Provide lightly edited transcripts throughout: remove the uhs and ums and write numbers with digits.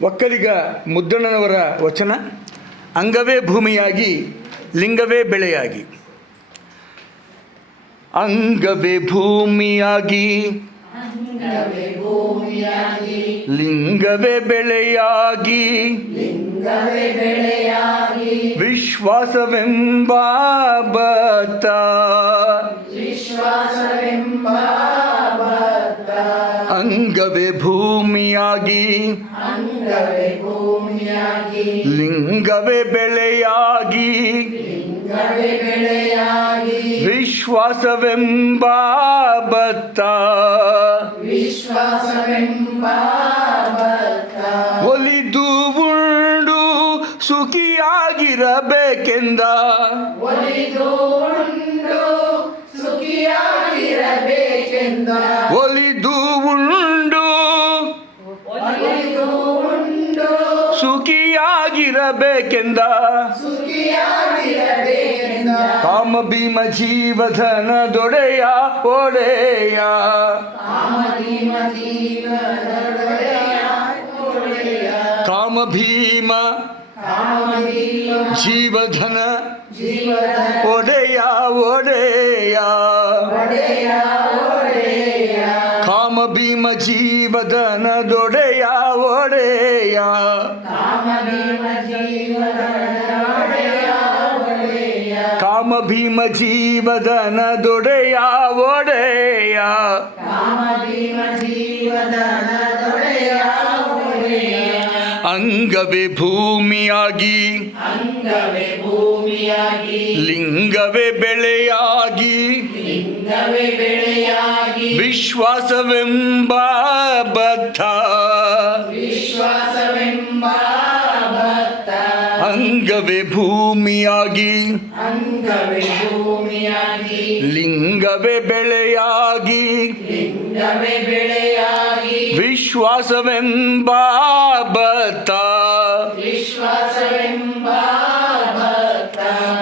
ಒಕ್ಕಲಿಗ ಮುದ್ದಣ್ಣನವರ ವಚನ. ಅಂಗವೇ ಭೂಮಿಯಾಗಿ ಲಿಂಗವೇ ಬೆಳೆಯಾಗಿ. ಅಂಗವೇ ಭೂಮಿಯಾಗಿ ಲಿಂಗವೇ ಬೆಳೆಯಾಗಿ ವಿಶ್ವಾಸವೆಂಬ ಭತ್ತ ಅಂಗವೇ ಭೂಮಿಯಾಗಿ ಲಿಂಗವೇ ಬೆಳೆಯಾಗಿ ವಿಶ್ವಾಸವೆಂಬ ಭತ್ತ ಒಲಿದು ಉಂಡು ಸುಖಿಯಾಗಿರಬೇಕೆಂದ ಒಲಿದು ಉಂಡು ಸುಖಿಯಾಗಿರಬೇಕೆಂದ ಕಾಮ ಭೀಮ ಜೀವಧನ ದೊಡೆಯ ಒಡೆಯ ಕಾಮ ಭೀಮ ಜೀವಧನ ಒಡೆಯ ಒಡೆಯ ಕಾಮ ಭೀಮ ಜೀವಧನ ದೊಡೆಯ ಒಡೆಯ ಕಾಮ ಭೀಮ ಜೀವಧನ ದೊಡೆಯ ಒಡೆಯ ಅಂಗವೇ ಭೂಮಿಯಾಗಿ ಲಿಂಗವೇ ಬೆಳೆಯಾಗಿ ವಿಶ್ವಾಸವೆಂಬ ಭತ್ತ ಅಂಗವೇ ಭೂಮಿಯಾಗಿ ಲಿಂಗವೇ ಬೆಳೆಯಾಗಿ ವಿಶ್ವಾಸವೆಂಬ ಭತ್ತ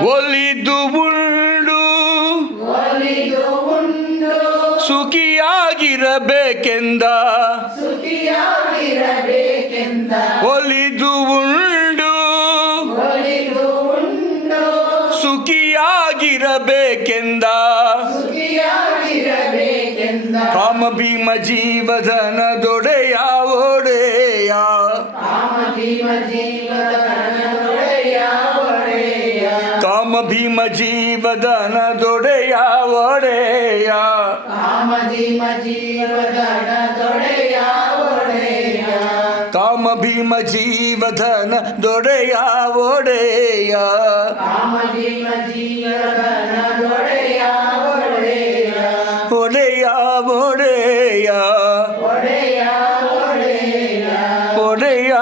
ಒಲಿದು ಉಂಡು ಸುಖಿಯಾಗಿರಬೇಕೆಂದ ಒಲಿದು ಉಂಡು ಸುಖಿಯಾಗಿರಬೇಕೆಂದ ಕಾಮ ಭೀಮ ಜೀವಧನ ದೊಡೆಯ ಒಡೆಯ ಕಾಮ ಭೀಮ ಜೀವಧನ ದೊಡೆಯ ಒಡೆಯ ಕಾಮ ಭೀಮ ಜೀವಧನ ದೊಡೆಯ ಒಡೆಯ ಒಡೆಯ ಒಡೆಯ ಒಡೆಯ